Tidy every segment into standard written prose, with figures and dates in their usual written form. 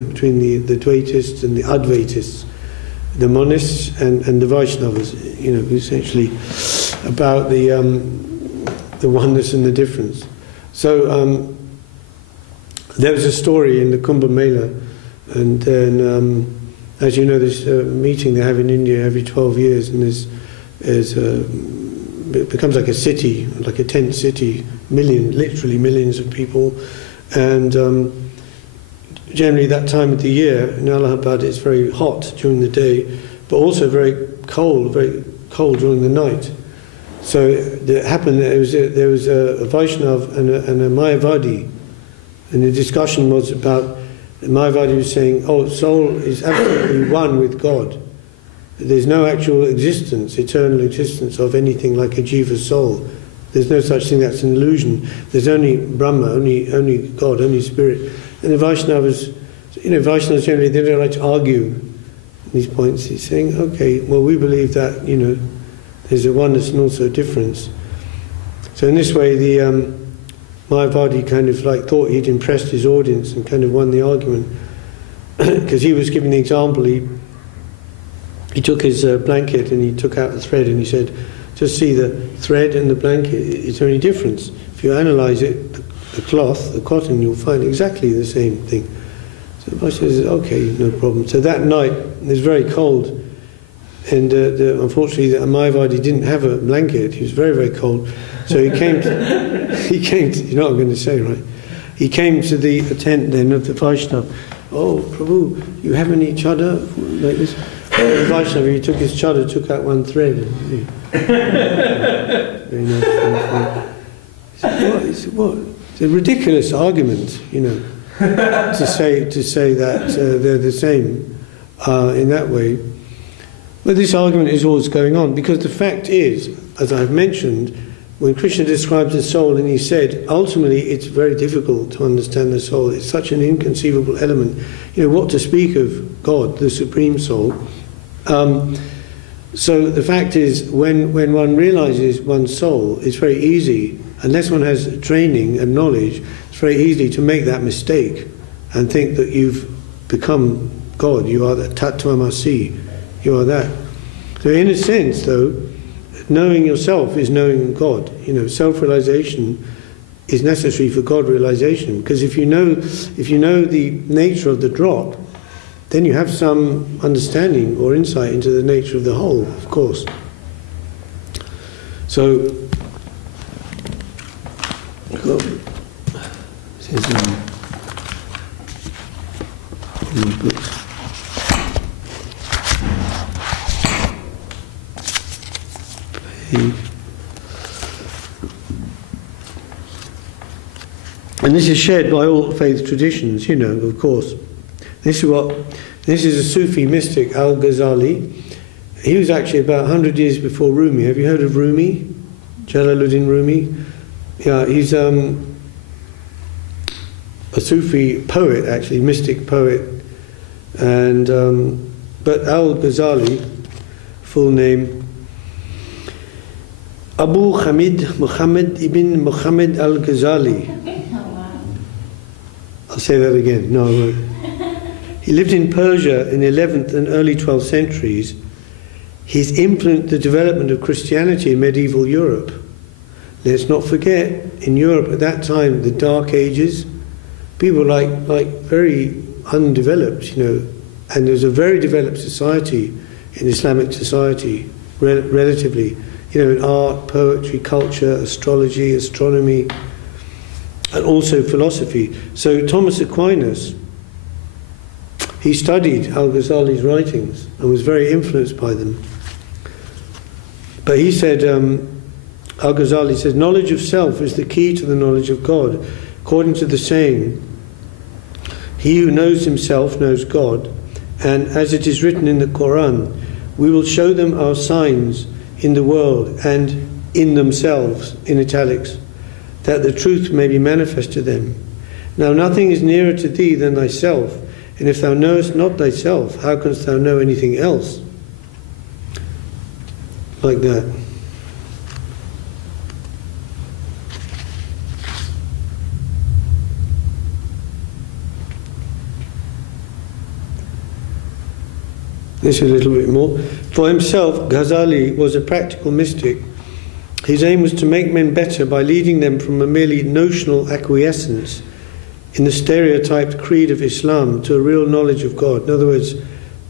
between the Dvaitists and the Advaitists, the monists and the Vaishnavas, essentially about the oneness and the difference. So there was a story in the Kumbh Mela, and then as you know, there's a meeting they have in India every 12 years, and it becomes like a city, like a tent city, literally millions of people, and generally that time of the year in Allahabad it's very hot during the day, but also very cold during the night. So it happened that there was a Vaishnav and a Mayavadi, and the discussion was about, the Mayavadi was saying, soul is absolutely one with God. There's no actual existence, eternal existence of anything like a jiva soul. There's no such thing, that's an illusion. There's only Brahma, only God, only Spirit. And the Vaishnavas, Vaishnavas generally, they don't like to argue these points. He's saying, okay, well, we believe that, there's a oneness and also a difference. So in this way, the Mayavadi kind of thought he'd impressed his audience and kind of won the argument. Because he was giving the example, he took his blanket and he took out a thread and he said, just see the thread and the blanket, is there any difference? If you analyse it, the cloth, the cotton, you'll find exactly the same thing. So the Vaishnava says, okay, no problem. So that night, it was very cold, and unfortunately the Mayavadi didn't have a blanket. He was very, very cold. So he came to, you know what I'm going to say, right? He came to the tent then of the Vaishnava. Oh, Prabhu, you have any chadar like this? The Vaishnava, he took his chadar, took out one thread. Very nice. He said, what? It's a ridiculous argument, to say that they're the same in that way. But this argument is always going on, because the fact is, as I've mentioned, when Krishna describes the soul, and he said, ultimately it's very difficult to understand the soul. It's such an inconceivable element. What to speak of God, the Supreme Soul. So the fact is, when one realizes one's soul, it's very easy, unless one has training and knowledge, it's very easy to make that mistake and think that you've become God. You are the Tattvamasi. You are that. So in a sense, though, knowing yourself is knowing God. Self-realization is necessary for God realization, because if you know the nature of the drop, then you have some understanding or insight into the nature of the whole, of course. So, says in my books. And this is shared by all faith traditions, of course. This is a Sufi mystic, Al-Ghazali. He was actually about 100 years before Rumi. Have you heard of Rumi? Jalaluddin Rumi? Yeah, he's a Sufi poet, actually, mystic poet. And but Al-Ghazali, full name, Abu Hamid Muhammad ibn Muhammad al-Ghazali. I'll say that again. No, I won't. He lived in Persia in the 11th and early 12th centuries. He's influenced the development of Christianity in medieval Europe. Let's not forget, in Europe at that time, the Dark Ages, people like very undeveloped, and there's a very developed society in Islamic society, relatively, in art, poetry, culture, astrology, astronomy, and also philosophy. So Thomas Aquinas, he studied Al-Ghazali's writings and was very influenced by them. But he said, Al-Ghazali says, knowledge of self is the key to the knowledge of God. According to the saying, he who knows himself knows God, and as it is written in the Quran, we will show them our signs in the world and in themselves, in italics, that the truth may be manifest to them. Now nothing is nearer to thee than thyself, and if thou knowest not thyself, how canst thou know anything else? Like that. This a little bit more. For himself, Ghazali was a practical mystic. His aim was to make men better by leading them from a merely notional acquiescence in the stereotyped creed of Islam to a real knowledge of God. In other words,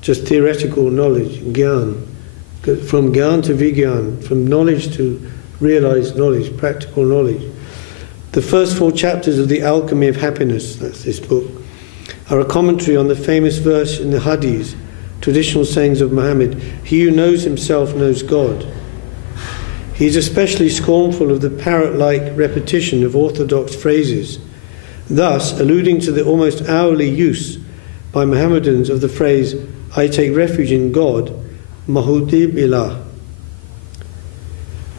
just theoretical knowledge, gyan. From gyan to vigyan, from knowledge to realized knowledge, practical knowledge. The first 4 chapters of The Alchemy of Happiness, that's this book, are a commentary on the famous verse in the Hadith, traditional sayings of Muhammad, "He who knows himself knows God." He is especially scornful of the parrot-like repetition of orthodox phrases, thus alluding to the almost hourly use by Mohammedans of the phrase, "I take refuge in God," Mahudi Billah.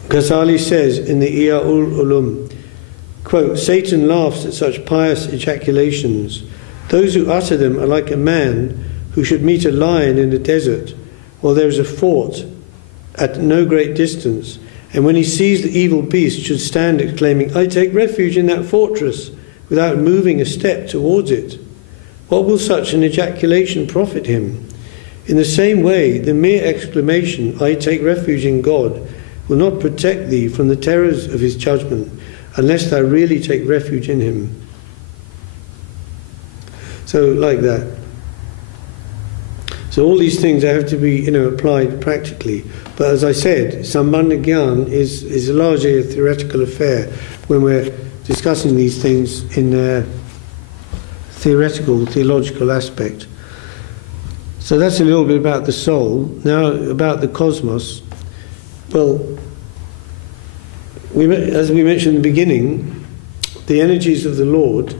Ghazali says in the Iya-ul-Ulum, quote, "Satan laughs at such pious ejaculations. Those who utter them are like a man who should meet a lion in the desert, while there is a fort at no great distance, and when he sees the evil beast should stand exclaiming, 'I take refuge in that fortress,' without moving a step towards it. What will such an ejaculation profit him? In the same way, the mere exclamation, 'I take refuge in God,' will not protect thee from the terrors of his judgment, unless thou really take refuge in him." So, like that. So all these things have to be, applied practically. But as I said, Sambandha Gyan is largely a theoretical affair when we're discussing these things in their theological aspect. So that's a little bit about the soul. Now about the cosmos. Well, as we mentioned in the beginning, the energies of the Lord,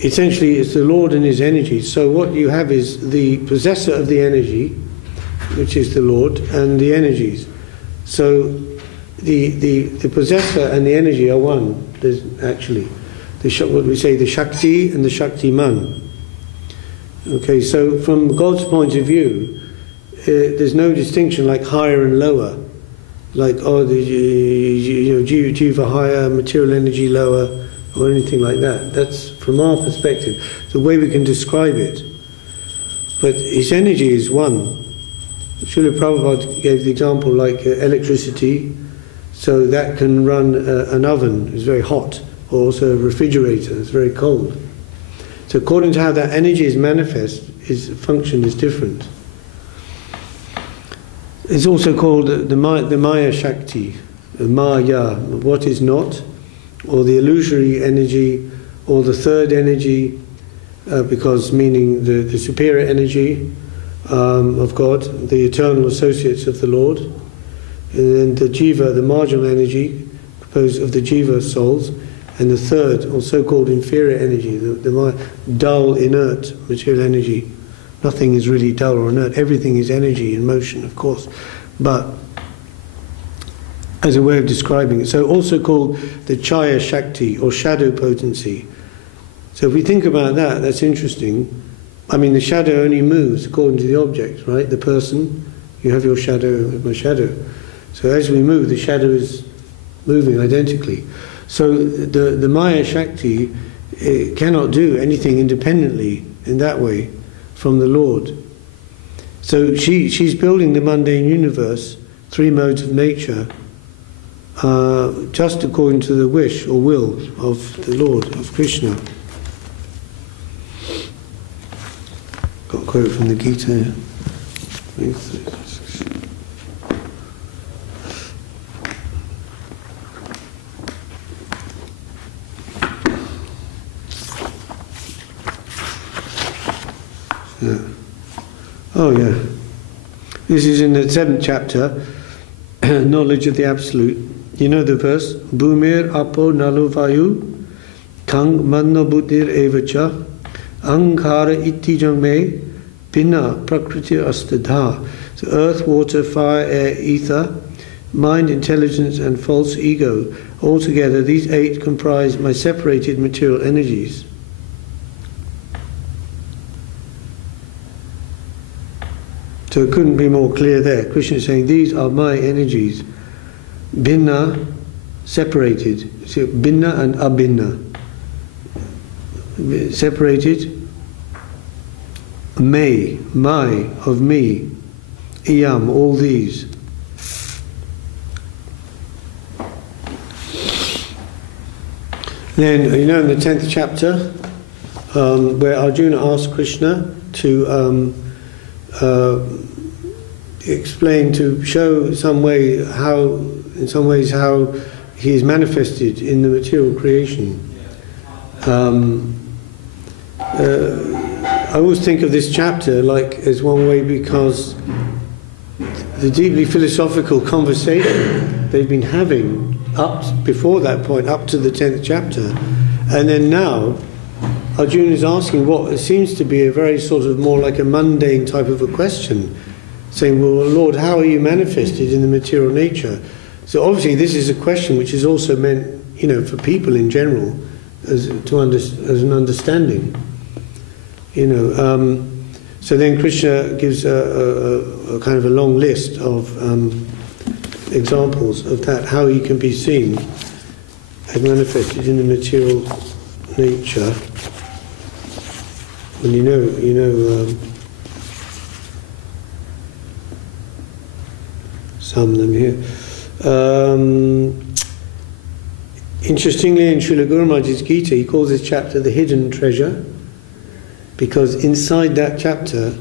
essentially it's the Lord and his energies. So what you have is the possessor of the energy, which is the Lord, and the energies. So the possessor and the energy are one. There's actually what we say, the Shakti and the Shaktiman. Okay, so from God's point of view, there's no distinction like higher and lower, like Jiva higher, material energy lower, or anything like that. That's from our perspective the way we can describe it. But his energy is one. Srila Prabhupada gave the example like electricity, so that can run an oven, it's very hot, or also a refrigerator, it's very cold. So according to how that energy is manifest, its function is different. It's also called the Maya Shakti, Maya, what is not, or the illusory energy, or the third energy, because meaning the superior energy of God, the eternal associates of the Lord, and then the Jiva, the marginal energy, composed of the Jiva souls, and the third, or so-called inferior energy, the dull, inert material energy. Nothing is really dull or inert. Everything is energy in motion, of course. But as a way of describing it, so also called the Chaya Shakti, or shadow potency. So if we think about that, that's interesting. I mean, the shadow only moves according to the object, right? The person, you have your shadow, I have my shadow. So as we move, the shadow is moving identically. So the Maya Shakti cannot do anything independently in that way from the Lord. So she's building the mundane universe, 3 modes of nature, just according to the wish or will of the Lord, of Krishna. Got a quote from the Gita here. Yeah. Oh yeah. This is in the 7th chapter, knowledge of the Absolute. You know the verse? Bhumir apo nalu vayu kang manno buddhir evacha ankara iti jame bina prakriti astadha. So earth, water, fire, air, ether, mind, intelligence and false ego. Altogether these 8 comprise my separated material energies. So it couldn't be more clear there. Krishna is saying, these are my energies. Bhinna, separated. So bhinna and abhinna. Separated me, my, of me, iyam, all these. Then, you know, in the 10th chapter, where Arjuna asked Krishna to explain, to show some way how, in some ways, how he is manifested in the material creation. I always think of this chapter like as one way, because the deeply philosophical conversation they've been having up before that point, up to the 10th chapter, and then now Arjuna is asking what seems to be a very sort of more like a mundane type of a question, saying, well, Lord, how are you manifested in the material nature? So obviously this is a question which is also meant, you know, for people in general, as an understanding, you know. So then Krishna gives a kind of a long list of examples of that, how he can be seen as manifested in the material nature. And you know some of them here. Interestingly, in Srila Guru Maharaj's Gita, he calls this chapter the hidden treasure, because inside that chapter,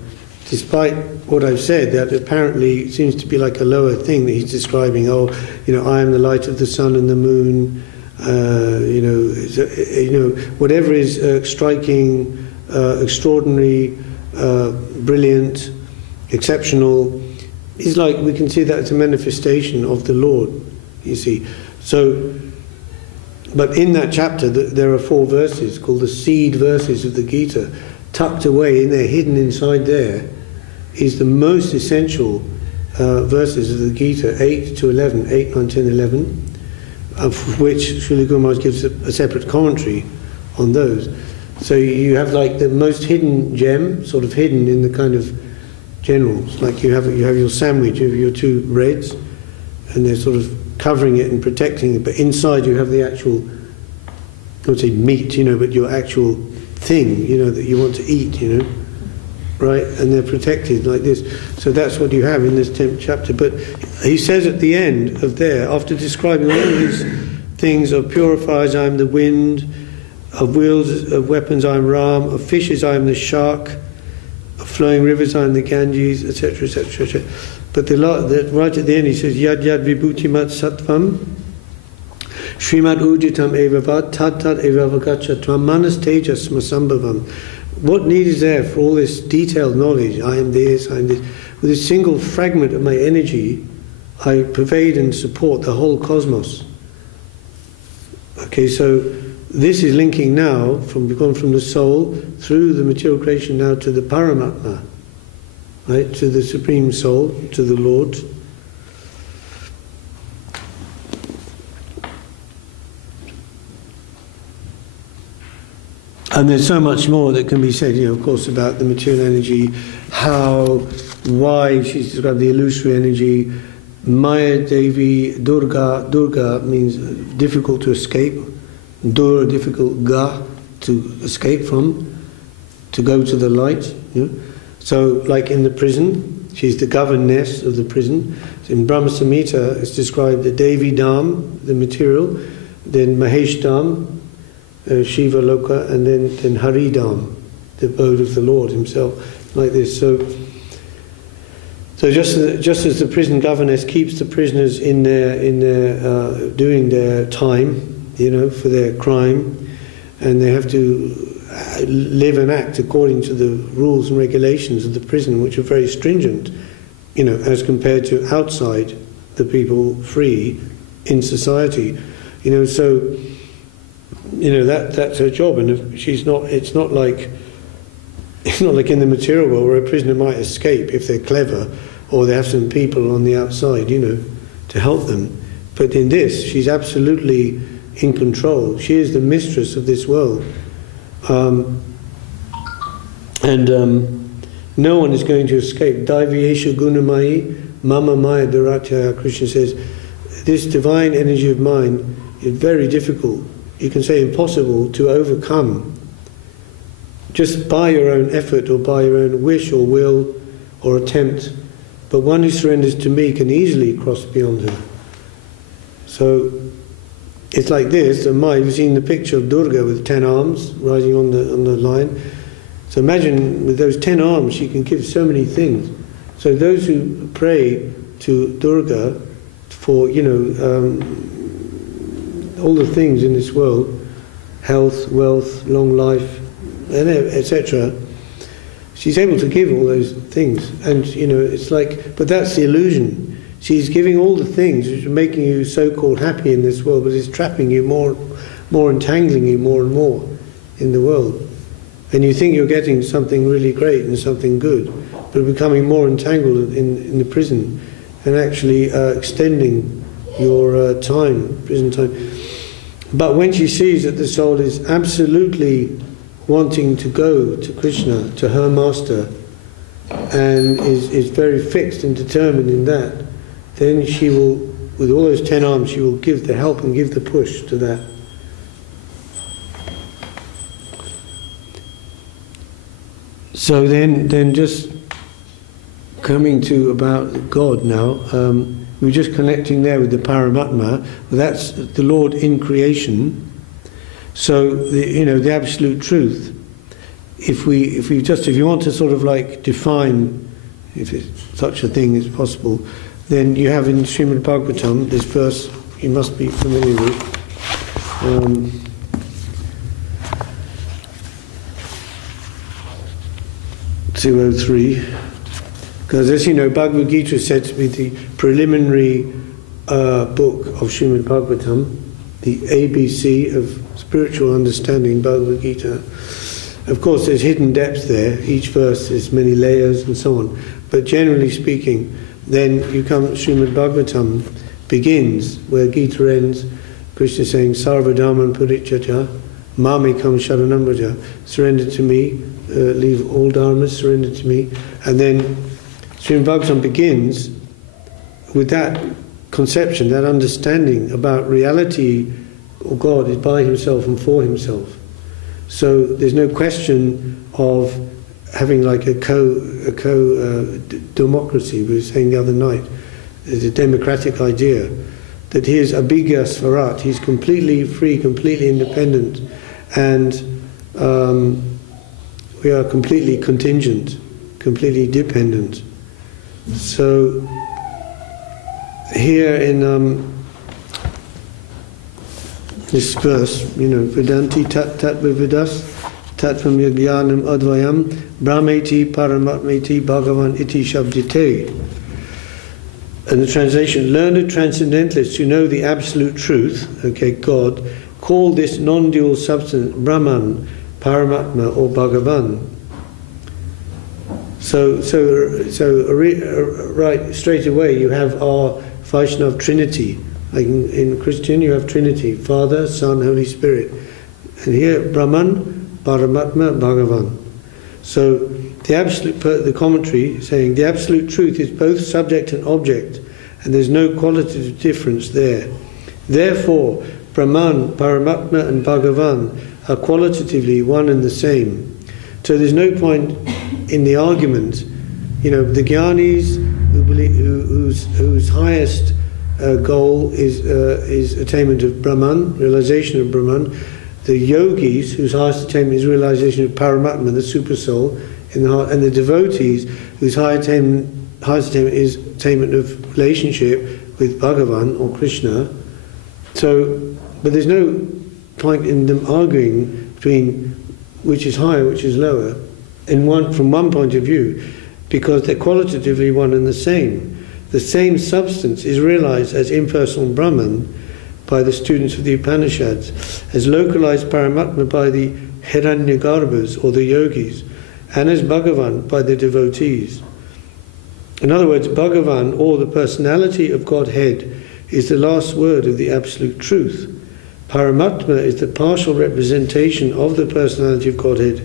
despite what I've said, that apparently seems to be like a lower thing that he's describing. Oh, you know, I am the light of the sun and the moon. Whatever is striking, extraordinary, brilliant, exceptional, is like, we can see that as a manifestation of the Lord. You see, so. But in that chapter, there are 4 verses called the seed verses of the Gita. Tucked away in there, hidden inside there, is the most essential verses of the Gita, 8 to 11, 8, 9, 10, 11, of which Srila Guru Maharaj gives a separate commentary on those. So you have like the most hidden gem, sort of hidden in the kind of generals. Like you have your sandwich, you have your 2 breads, and they're sort of covering it and protecting it, but inside you have the actual, I would say meat, you know, but your actual thing, you know, that you want to eat, you know, right? And they're protected like this. So that's what you have in this 10th chapter. But he says at the end of there, after describing all these things, of purifiers I am the wind, of wheels of weapons I am Ram, of fishes I am the shark, of flowing rivers I am the Ganges, etc., etc., etc. But right at the end he says, Yad Yad Vibhutimat Sattvam Srimad Uditam Evavat Tad Tad Evavagacha Tvam Manas Tejas Masambhavam. What need is there for all this detailed knowledge? I am this, I am this. With a single fragment of my energy, I pervade and support the whole cosmos. Okay, so this is linking now, we've gone from the soul through the material creation now to the Paramatma, right, to the Supreme Soul, to the Lord. And there's so much more that can be said, you know, of course, about the material energy, why she's described the illusory energy. Maya Devi, Durga means difficult to escape. Dur, difficult, Ga, to escape from, to go to the light. You know? So, like in the prison, she's the governess of the prison. So in Brahma Samhita, it's described the Devi Dham, the material, then Mahesh Dham, Shiva Loka, and then Hari Dham, the abode of the Lord himself, like this. So just as the prison governess keeps the prisoners in their doing their time, you know, for their crime, and they have to live and act according to the rules and regulations of the prison, which are very stringent, you know, as compared to outside the people free in society, you know. So, you know, that's her job, and if she's not. It's not like in the material world where a prisoner might escape if they're clever or they have some people on the outside, you know, to help them. But in this, she's absolutely in control. She is the mistress of this world. No one is going to escape. Daiviyesha gunamai mama maya duratya. Krishna says, this divine energy of mine is very difficult, you can say impossible, to overcome just by your own effort or by your own wish or will or attempt, but one who surrenders to me can easily cross beyond her. So it's like this. You've seen the picture of Durga with 10 arms rising on the line. So imagine with those 10 arms she can give so many things. So those who pray to Durga for, all the things in this world, health, wealth, long life, etc., she's able to give all those things. And, it's like, but that's the illusion. She's giving all the things which are making you so-called happy in this world, but it's trapping you more entangling you more and more in the world. And you think you're getting something really great and something good, but becoming more entangled in the prison and actually extending your prison time. But when she sees that the soul is absolutely wanting to go to Krishna, to her master, and is very fixed and determined in that, then she will, with all those 10 arms, she will give the help and give the push to that. So then just coming to about God now, we're just connecting there with the Paramatma. That's the Lord in creation. So the absolute truth. If you want to sort of like define, if such a thing is possible, then you have in Srimad Bhagavatam this verse you must be familiar with. 203. Because as you know, Bhagavad Gita is said to be the preliminary book of Srimad Bhagavatam, the ABC of spiritual understanding, Bhagavad Gita. Of course, there's hidden depth there. Each verse has many layers and so on. But generally speaking, then you come, Srimad Bhagavatam begins where Gita ends, Krishna saying, Sarvadharman Parityajya, Mamekam Sharanam Vraja, surrender to me, leave all dharmas, surrender to me. And then Srimad Bhagavatam begins with that conception, that understanding about reality, or God is by himself and for himself. So there's no question of having like a democracy. We were saying the other night, there's a democratic idea that he is abhigya svarat, he's completely free, completely independent, and we are completely contingent, completely dependent. So here in this verse, Vedanti tat vividas tattvam yagyanam advayam brahmeti paramatmeti bhagavan iti shabdite. And the translation, learned transcendentalists who know the absolute truth, God, call this non-dual substance Brahman, Paramatma or Bhagavan. So right straight away you have our Vaishnava Trinity. Like in Christian you have Trinity, Father, Son, Holy Spirit. And here Brahman, Paramatma, Bhagavan. So the commentary saying the absolute truth is both subject and object, and there's no qualitative difference there. Therefore, Brahman, Paramatma and Bhagavan are qualitatively one and the same. So there's no point in the argument. The Jnanis whose highest goal is attainment of Brahman, realization of Brahman. The yogis whose highest attainment is realization of Paramatma, the super soul in the heart, and the devotees whose highest attainment is attainment of relationship with Bhagavan or Krishna. But there's no point in them arguing between which is higher, which is lower, from one point of view, because they're qualitatively one and the same. The same substance is realized as impersonal Brahman by the students of the Upanishads, as localized Paramatma by the Hiranyagarbhas or the yogis, and as Bhagavan by the devotees. In other words, Bhagavan, or the personality of Godhead, is the last word of the absolute truth. Paramatma is the partial representation of the personality of Godhead,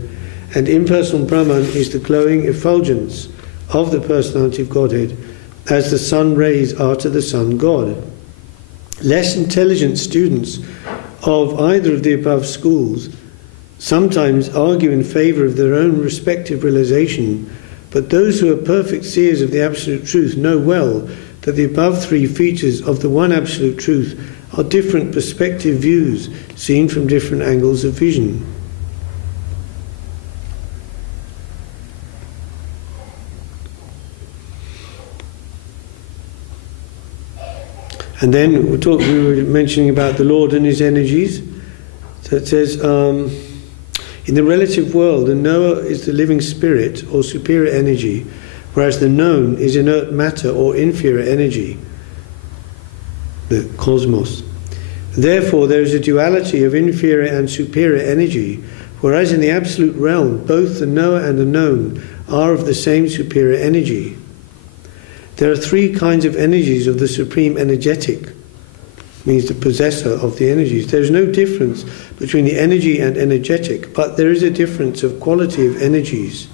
and impersonal Brahman is the glowing effulgence of the personality of Godhead, as the sun rays are to the sun God. Less intelligent students of either of the above schools sometimes argue in favour of their own respective realization, but those who are perfect seers of the Absolute Truth know well that the above three features of the one Absolute Truth are different perspective views seen from different angles of vision. And then we were mentioning about the Lord and his energies. So it says, in the relative world, the knower is the living spirit or superior energy, whereas the known is inert matter or inferior energy, the cosmos. Therefore, there is a duality of inferior and superior energy, whereas in the absolute realm, both the knower and the known are of the same superior energy. There are three kinds of energies of the supreme energetic, means the possessor of the energies. There is no difference between the energy and energetic, but there is a difference of quality of energies.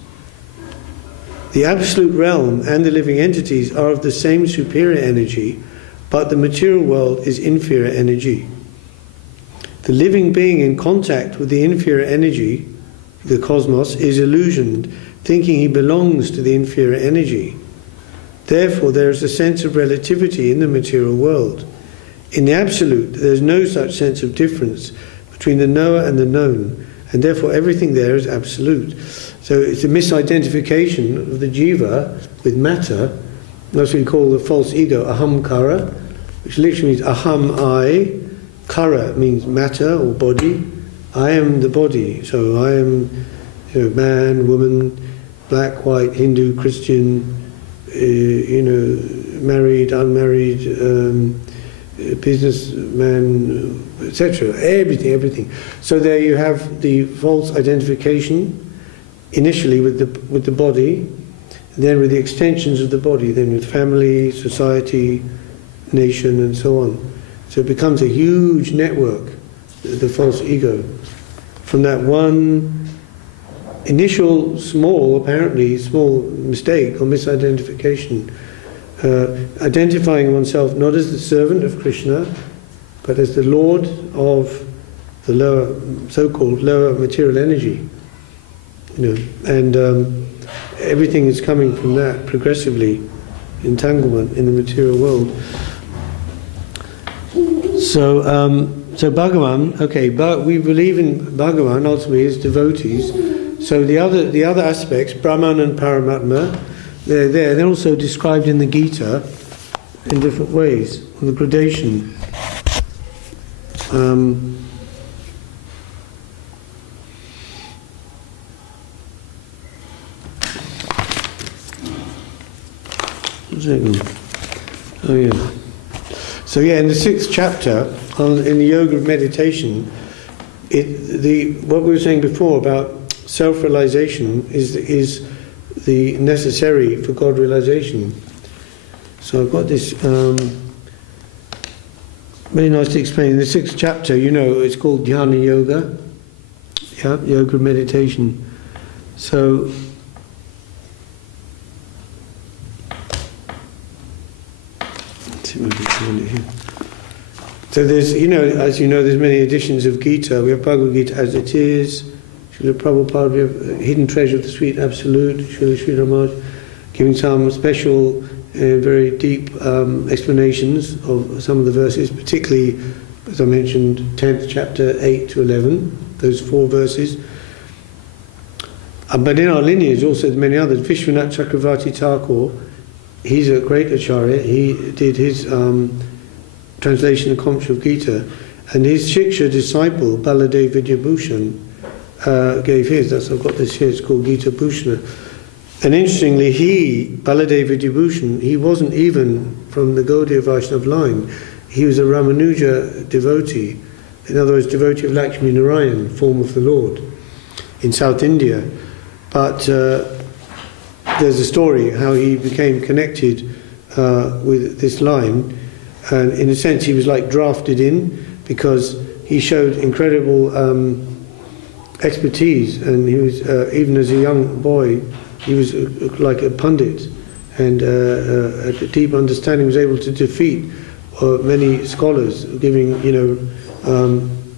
The absolute realm and the living entities are of the same superior energy, but the material world is inferior energy. The living being in contact with the inferior energy, the cosmos, is illusioned, thinking he belongs to the inferior energy. Therefore, there is a sense of relativity in the material world. In the Absolute, there is no such sense of difference between the knower and the known, and therefore everything there is absolute. So it's a misidentification of the jiva with matter. That's what we call the false ego, ahamkara, which literally means aham, I. Kara means matter or body. I am the body. So I am, man, woman, black, white, Hindu, Christian, married, unmarried, businessman, etc. Everything. So there you have the false identification, initially with the body, then with the extensions of the body, then with family, society, nation, and so on. So it becomes a huge network, the false ego. From that one initial apparently small mistake or misidentification, identifying oneself not as the servant of Krishna, but as the Lord of the lower, so-called lower material energy. And everything is coming from that progressively, entanglement in the material world. So Bhagavan, but we believe in Bhagavan ultimately as devotees. So the other aspects, Brahman and Paramatma, they're there. They're also described in the Gita in different ways, on the gradation. Oh yeah. So yeah, in the 6th chapter, in the Yoga of Meditation, what we were saying before about self-realization is the necessary for God realization. So I've got this very nicely explained in the 6th chapter. It's called Dhyana Yoga, Yoga of Meditation. So let's see if I can find it here. So there's, as you know, there's many editions of Gita. We have Bhagavad Gita as it is. Srila Prabhupada, we have Hidden Treasure of the Sweet Absolute, Srila Sri Ramaj, giving some special, very deep explanations of some of the verses, particularly, as I mentioned, 10th chapter, 8 to 11, those 4 verses. But in our lineage also there's many others. Vishwanath Chakravarti Thakur, he's a great acharya. He did his translation and commentary of Gita, and his Shiksha disciple, Baladev Vidyabhushan, gave his. I've got this here, it's called Gita Bhushana. And interestingly, Baladev Vidyabhushan, he wasn't even from the Gaudiya Vaishnava line. He was a Ramanuja devotee, in other words, devotee of Lakshmi Narayan, form of the Lord, in South India. But there's a story how he became connected with this line, and in a sense he was like drafted in, because he showed incredible expertise, and he was, even as a young boy, he was like a pundit, and a deep understanding, was able to defeat many scholars, giving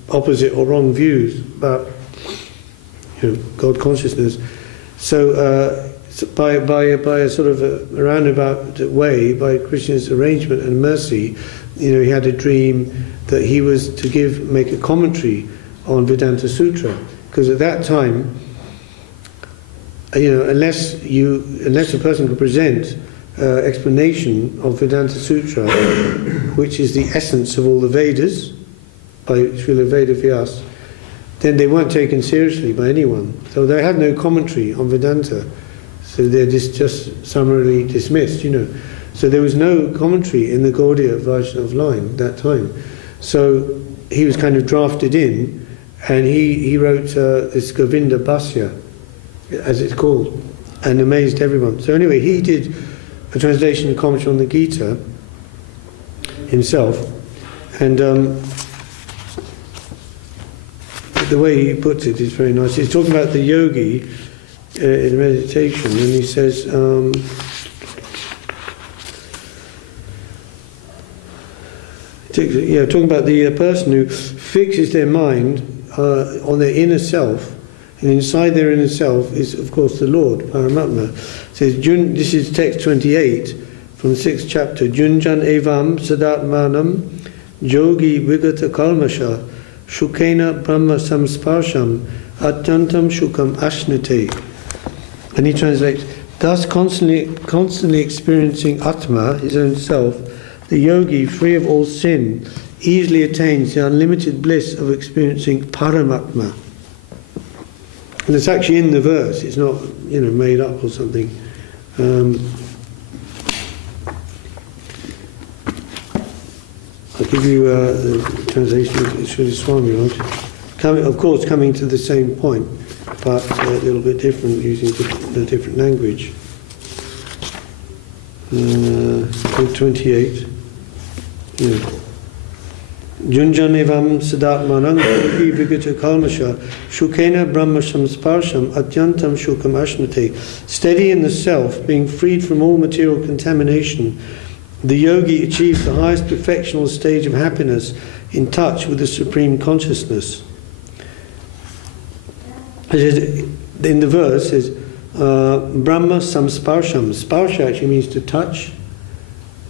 opposite or wrong views. But God consciousness. So by a sort of a roundabout way, by Krishna's arrangement and mercy, he had a dream that he was to make a commentary on Vedanta Sutra, because at that time, unless a person could present explanation of Vedanta Sutra, which is the essence of all the Vedas, by Srila Veda Vyas, then they weren't taken seriously by anyone. So they had no commentary on Vedanta, so they're just summarily dismissed, So there was no commentary in the Gaudiya Vaishnava line at that time. So he was kind of drafted in, and he wrote this Govinda Bhasya, as it's called, and amazed everyone. So anyway, he did a translation and commentary on the Gita himself, and the way he puts it is very nice. He's talking about the yogi in meditation, and he says, talking about the person who fixes their mind on their inner self, and inside their inner self is, of course, the Lord, Paramatma. It says, this is text 28 from the 6th chapter. Junjan evam sadatmanam yogi vigata kalmasha shukena brahma samsparsham atyantam shukam ashnate. And he translates, thus constantly experiencing Atma, his own self, the yogi, free of all sin, easily attains the unlimited bliss of experiencing Paramatma. And it's actually in the verse, it's not, made up or something. I'll give you the translation of Srila Swami, of course coming to the same point, but a little bit different, using a different language. 28. Junjan evam sadatmanam yogi vigata kalmasha shukena brahma samsparsham atyantam shukam ashnate. Steady in the self, being freed from all material contamination, the yogi achieves the highest perfectional stage of happiness in touch with the Supreme Consciousness. In the verse it says, Brahma samsparsham. Sparsha actually means to touch,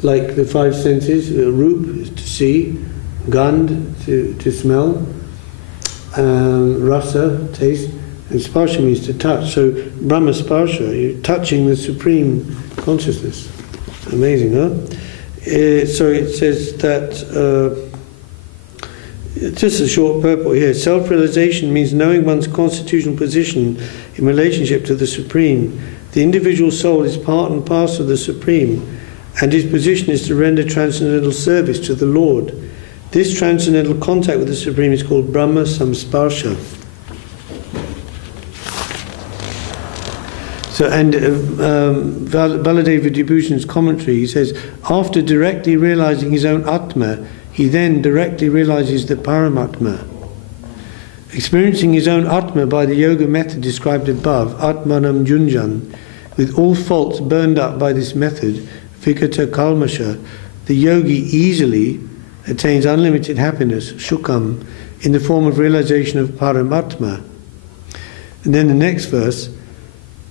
like the five senses. Rup is to see, Gand to smell, Rasa, taste, and Sparsha means to touch. So Brahma Sparsha, you're touching the Supreme Consciousness. Amazing, huh? So it says that, just a short purport here, self-realization means knowing one's constitutional position in relationship to the Supreme. The individual soul is part and parcel of the Supreme, and his position is to render transcendental service to the Lord. This transcendental contact with the Supreme is called Brahma Samsparsha. So, and Baladeva Vibhushan's commentary, he says, after directly realizing his own Atma, he then directly realizes the Paramatma. Experiencing his own Atma by the yoga method described above, Atmanam Junjan, with all faults burned up by this method, Vikata Kalmasha, the yogi easily attains unlimited happiness, Shukam, in the form of realization of Paramatma. And then the next verse,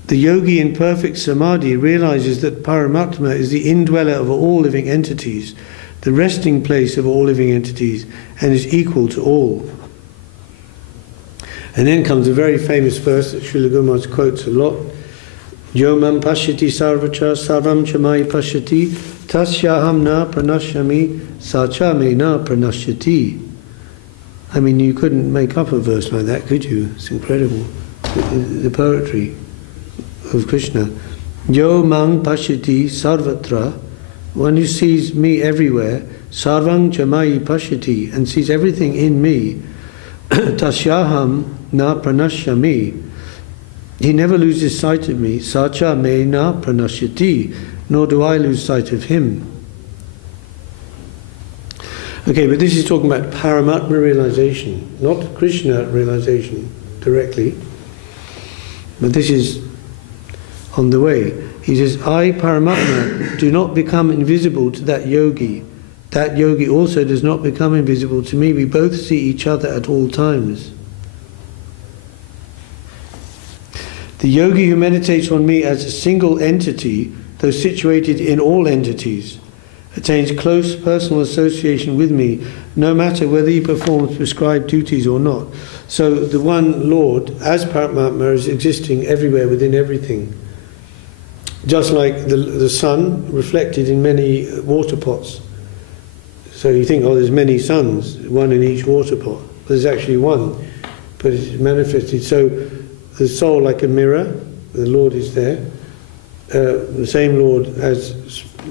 the yogi in perfect samadhi realizes that Paramatma is the indweller of all living entities, the resting place of all living entities, and is equal to all. And then comes a very famous verse that Srila Gurmaharaj quotes a lot. Yo mam pashyati sarvacha sarvam chamai pashyati tasyaham na pranashyami sacha me na pranashyati. I mean, you couldn't make up a verse like that, could you? It's incredible. The poetry of Krishna. Yo mang pashyati sarvatra, one who sees me everywhere, sarvang chamai pashyati, and sees everything in me, tasyaham na pranashyami, he never loses sight of me, sacha me na pranashyati, nor do I lose sight of him. Okay, but this is talking about Paramatma realization, not Krishna realization directly, but this is on the way. He says, I, Paramatma, do not become invisible to that yogi. That yogi also does not become invisible to me. We both see each other at all times. The yogi who meditates on me as a single entity, though situated in all entities, attains close personal association with me, no matter whether he performs prescribed duties or not. So the one Lord, as Paramatma, is existing everywhere within everything. Just like the sun reflected in many water pots. So you think, oh, there's many suns, one in each water pot. But there's actually one, but it's manifested. So the soul, like a mirror, the Lord is there. The same Lord as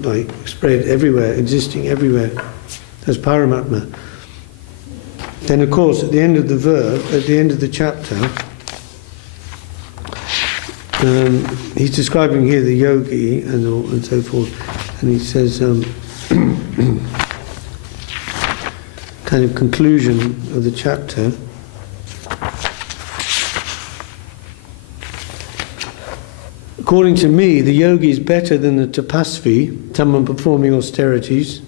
like spread everywhere, existing everywhere, as Paramatma. Then, of course, at the end of the verse, at the end of the chapter, he's describing here the yogi and so forth, and he says, kind of conclusion of the chapter. According to me, the yogi is better than the tapasvi, someone performing austerities,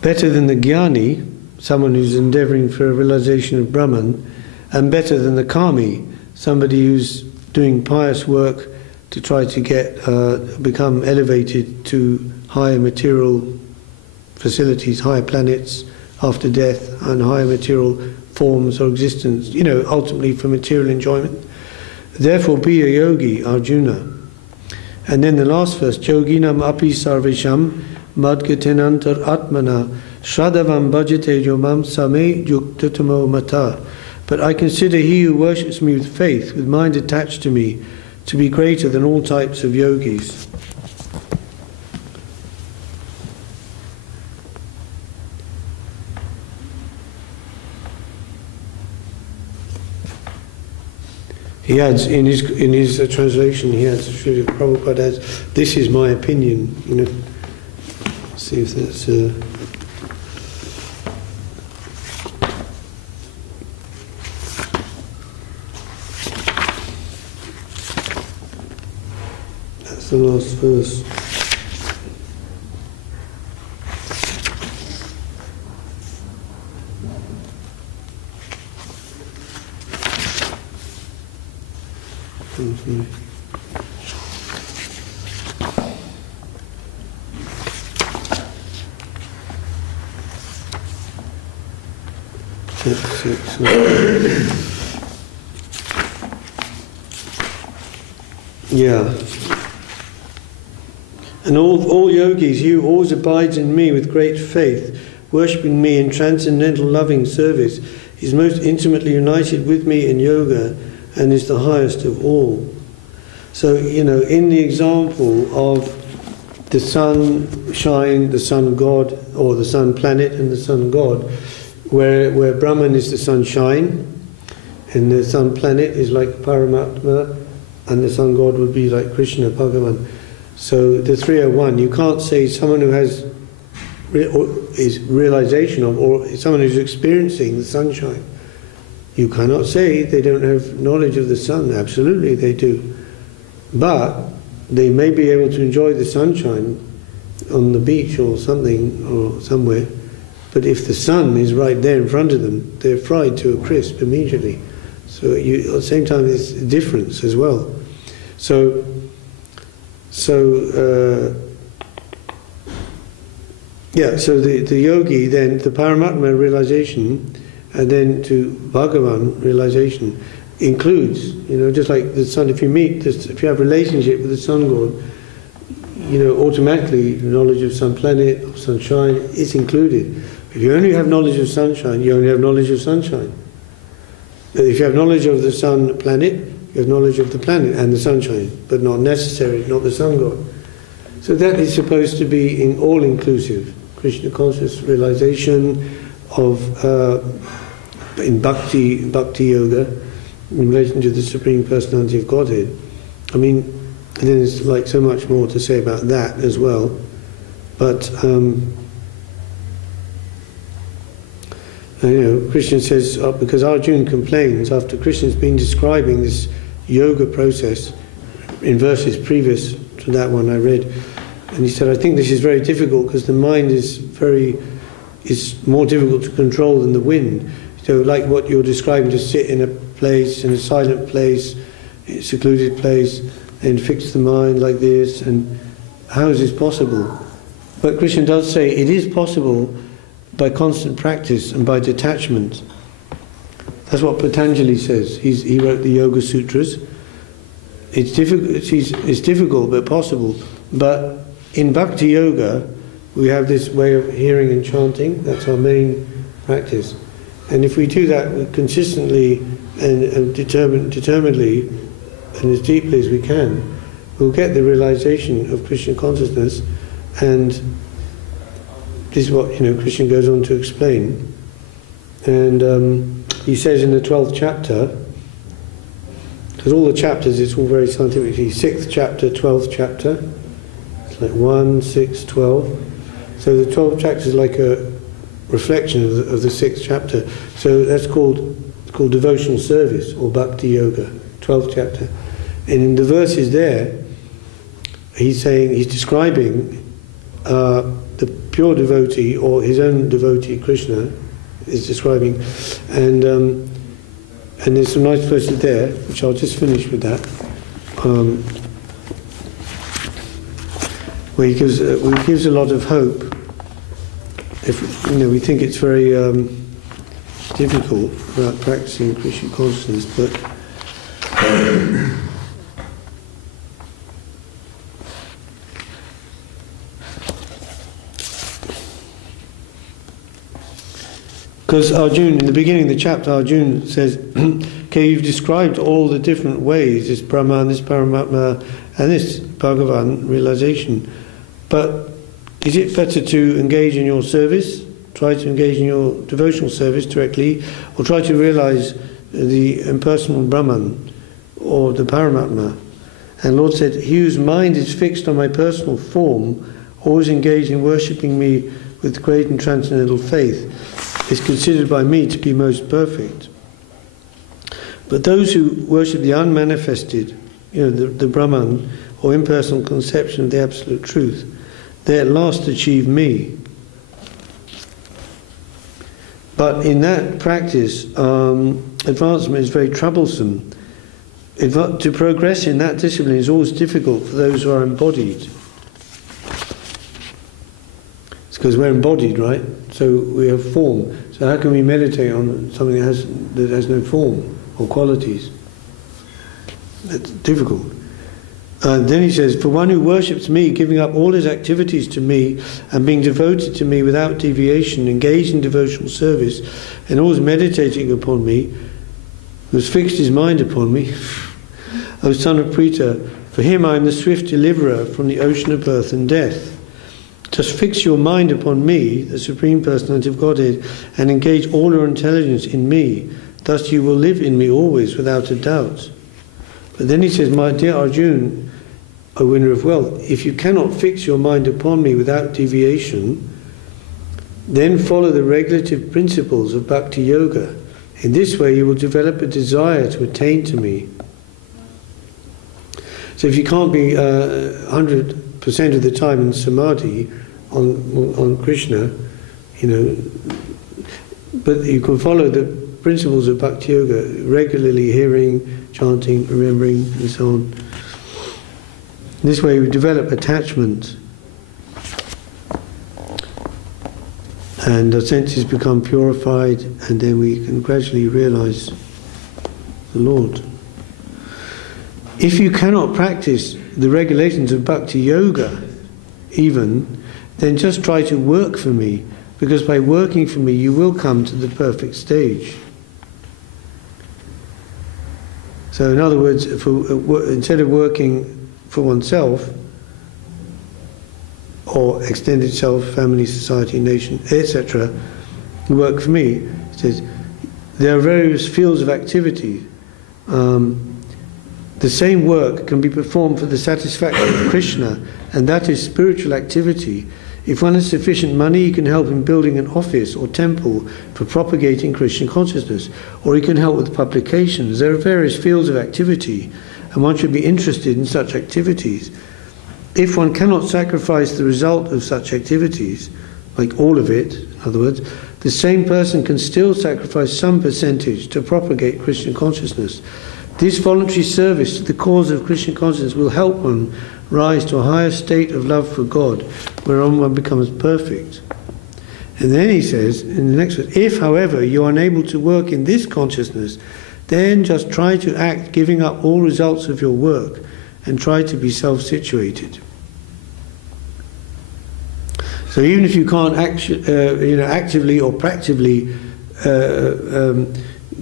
better than the jnani, someone who's endeavouring for a realization of Brahman, and better than the kami, somebody who's doing pious work to try to become elevated to higher material facilities, higher planets after death, and higher material forms or existence, ultimately for material enjoyment. Therefore be a yogi, Arjuna. And then the last verse, Yoginam api sarvesham madgatenantar atmana shadavam bhajate yomam same yuktatamo mata. But I consider he who worships me with faith, with mind attached to me, to be greater than all types of yogis. He adds in his translation. He adds, Srila Prabhupada adds, "This is my opinion." See if that's. That's the last verse. Yeah. And all yogis, you always abides in me with great faith, worshipping me in transcendental loving service, is most intimately united with me in yoga, and is the highest of all. So, in the example of the sunshine, the sun god, or the sun planet and the sun god, where Brahman is the sunshine, and the sun planet is like Paramatma, and the sun god would be like Krishna, Bhagavan. So the three are one. You can't say someone who has is realization of, or someone who's experiencing the sunshine. You cannot say they don't have knowledge of the sun. Absolutely they do. But they may be able to enjoy the sunshine on the beach or something, or somewhere. But if the sun is right there in front of them, they're fried to a crisp immediately. So at the same time, there's a difference as well. So the yogi then, the Paramatma realization, and then to Bhagavan realization includes, just like the sun. If you have a relationship with the sun god, automatically knowledge of sun planet, of sunshine is included. If you only have knowledge of sunshine, you only have knowledge of sunshine. If you have knowledge of the sun planet, you have knowledge of the planet and the sunshine, but not necessarily, not the sun god. So that is supposed to be all-inclusive. Krishna conscious realization of in Bhakti Yoga in relation to the Supreme Personality of Godhead. And then there's like so much more to say about that as well. But Krishna says, because Arjuna complains after Krishna's been describing this yoga process in verses previous to that one I read, and he said, I think this is very difficult because the mind is more difficult to control than the wind. So like what you're describing, to sit in a place, in a silent place, a secluded place, and fix the mind like this, and how is this possible? But Krishna does say it is possible by constant practice and by detachment. That's what Patanjali says. He wrote the Yoga Sutras. It's difficult but possible. But in Bhakti Yoga, we have this way of hearing and chanting. That's our main practice. And if we do that consistently and determinedly and as deeply as we can, we'll get the realization of Krishna consciousness. And this is what Krishna goes on to explain. And he says in the 12th chapter, because all the chapters, it's all very scientific. 6th chapter, 12th chapter. It's like 1, 6, 12. So the 12th chapter is like a reflection of the 6th chapter. So that's called devotional service or Bhakti Yoga, 12th chapter. And in the verses there, he's describing the pure devotee, or his own devotee, Krishna, is describing, and there's some nice verses there, which I'll just finish with that, where he gives a lot of hope. If we think it's very difficult about practicing Krishna consciousness, but because Arjuna, in the beginning of the chapter, Arjuna says, okay, you've described all the different ways, this Brahman, this Paramatma, and this Bhagavan realization, but is it better to engage in your service, try to engage in your devotional service directly, or try to realize the impersonal Brahman, or the Paramatma? And Lord said, he whose mind is fixed on my personal form, always engaged in worshipping me with great and transcendental faith, is considered by me to be most perfect. But those who worship the unmanifested, the Brahman, or impersonal conception of the absolute truth, they at last achieve me. But in that practice, advancement is very troublesome. To progress in that discipline is always difficult for those who are embodied. It's because we're embodied, right? So we have form. So how can we meditate on something that has no form or qualities? That's difficult. Then he says, for one who worships me, giving up all his activities to me and being devoted to me without deviation, engaged in devotional service and always meditating upon me, who has fixed his mind upon me, O son of Pritha, for him I am the swift deliverer from the ocean of birth and death. Just fix your mind upon me, the Supreme Personality of Godhead, and engage all your intelligence in me. Thus you will live in me always, without a doubt. But then he says, my dear Arjuna, O winner of wealth, if you cannot fix your mind upon me without deviation, then follow the regulative principles of Bhakti Yoga. In this way you will develop a desire to attain to me. So if you can't be 100% of the time in samadhi on Krishna, but you can follow the principles of Bhakti Yoga, regularly hearing, chanting, remembering, and so on. This way we develop attachment, and our senses become purified, and then we can gradually realize the Lord. If you cannot practice the regulations of Bhakti Yoga, even, then just try to work for me, because by working for me you will come to the perfect stage. So in other words, instead of working for oneself, or extended self, family, society, nation, etc., work for me, it says, there are various fields of activity. The same work can be performed for the satisfaction of Krishna, and that is spiritual activity. If one has sufficient money, he can help in building an office or temple for propagating Christian consciousness, or he can help with publications. There are various fields of activity, and one should be interested in such activities. If one cannot sacrifice the result of such activities, like all of it, in other words, the same person can still sacrifice some percentage to propagate Krishna consciousness. This voluntary service to the cause of Krishna consciousness will help one rise to a higher state of love for God, whereon one becomes perfect. And then he says, in the next verse, if, however, you are unable to work in this consciousness, then just try to act, giving up all results of your work, and try to be self-situated. So even if you can't actively or practically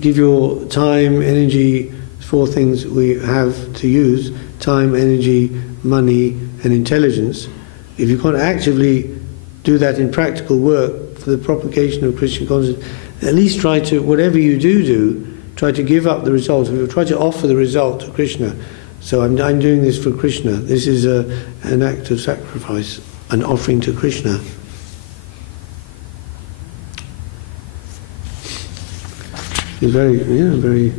give your time, energy, four things we have to use, time, energy, money, and intelligence, if you can't actively do that in practical work for the propagation of Krishna consciousness, at least try to, whatever you do, try to give up the result, try to offer the result to Krishna. So I'm doing this for Krishna. This is an act of sacrifice, an offering to Krishna. It's very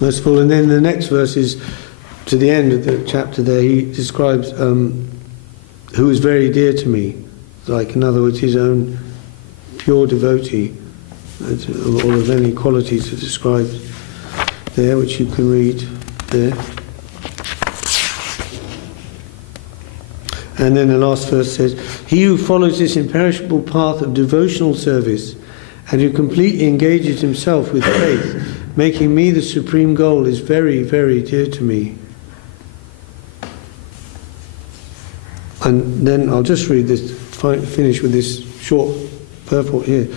merciful. And then the next verse is to the end of the chapter there. He describes who is very dear to me, like, in other words, his own pure devotee. All of many qualities are described there, which you can read there. And then the last verse says, he who follows this imperishable path of devotional service and who completely engages himself with faith, making me the supreme goal, is very, very dear to me. And then I'll just read this, finish with this short purport here.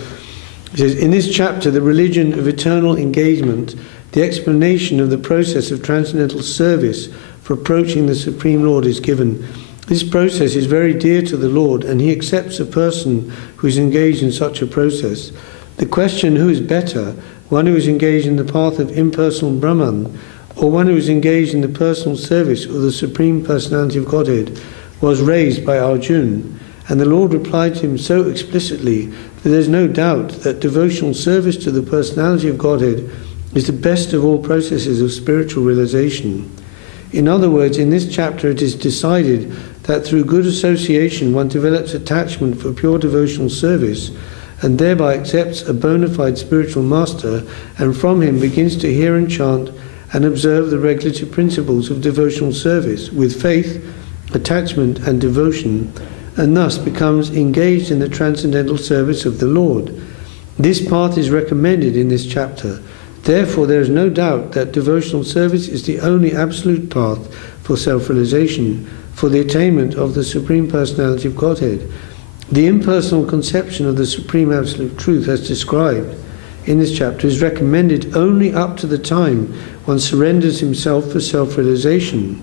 It says, in this chapter, the religion of eternal engagement, the explanation of the process of transcendental service for approaching the Supreme Lord is given. This process is very dear to the Lord, and he accepts a person who is engaged in such a process. The question, who is better, one who is engaged in the path of impersonal Brahman, or one who is engaged in the personal service of the Supreme Personality of Godhead, was raised by Arjuna, and the Lord replied to him so explicitly that there is no doubt that devotional service to the Personality of Godhead is the best of all processes of spiritual realization. In other words, in this chapter it is decided that through good association one develops attachment for pure devotional service, and thereby accepts a bona fide spiritual master, and from him begins to hear and chant and observe the regulative principles of devotional service with faith, attachment and devotion, and thus becomes engaged in the transcendental service of the Lord. This path is recommended in this chapter. Therefore, there is no doubt that devotional service is the only absolute path for self-realization, for the attainment of the Supreme Personality of Godhead. The impersonal conception of the Supreme Absolute Truth, as described in this chapter, is recommended only up to the time one surrenders himself for self-realization.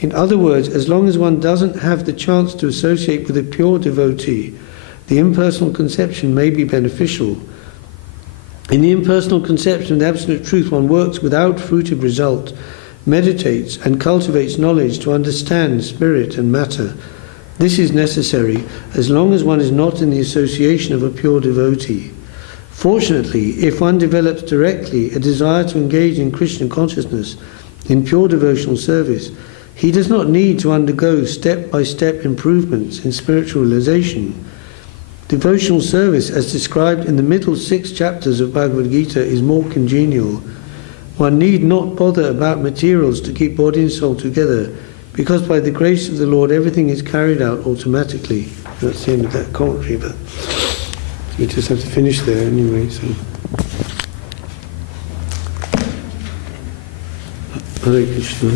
In other words, as long as one doesn't have the chance to associate with a pure devotee, the impersonal conception may be beneficial. In the impersonal conception of the Absolute Truth, one works without fruitive result, meditates and cultivates knowledge to understand spirit and matter. This is necessary as long as one is not in the association of a pure devotee. Fortunately, if one develops directly a desire to engage in Krishna consciousness, in pure devotional service, he does not need to undergo step-by-step improvements in spiritual realization. Devotional service, as described in the middle 6 chapters of Bhagavad Gita, is more congenial. One need not bother about materials to keep body and soul together, because by the grace of the Lord everything is carried out automatically. That's the end of that commentary, but we just have to finish there anyway. So, Hare Krishna.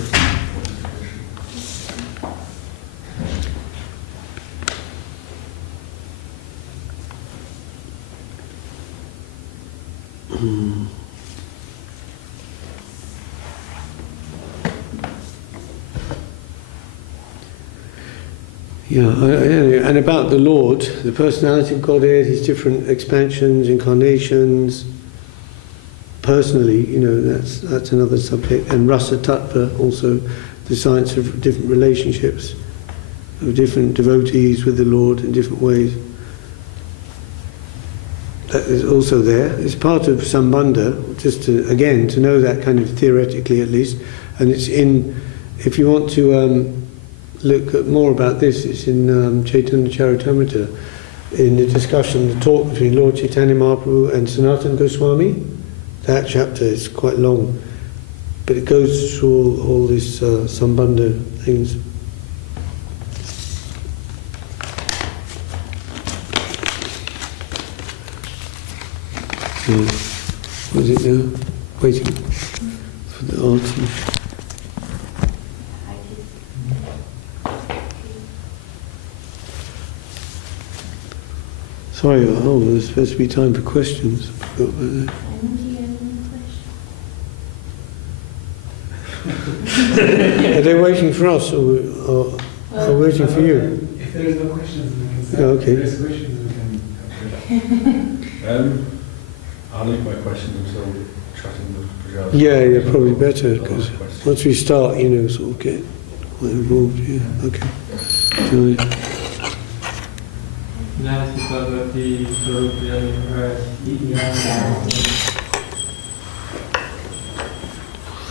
And about the Lord, the personality of Godhead, his different expansions, incarnations, personally, that's another subject. And Rasa Tattva, also the science of different relationships, of different devotees with the Lord in different ways. That is also there. It's part of Sambandha, just to know that kind of theoretically at least. And it's in, if you want to look at more about this, it's in Chaitanya Charitamrita, in the discussion, the talk between Lord Chaitanya Mahaprabhu and Sanatana Goswami. That chapter is quite long, but it goes through all these Sambandha things. What is it now? Waiting for the arti. Sorry, there's supposed to be time for questions. I forgot about that. Are they waiting for us, or are we waiting for you? If there is no questions, we can say. Okay. If there is questions, we can. I'll leave my questions until chatting with Prajal. Yeah, probably better, because once we start, sort of get quite involved. Yeah, okay. Nasi Bhagavati Svarup Maharaj.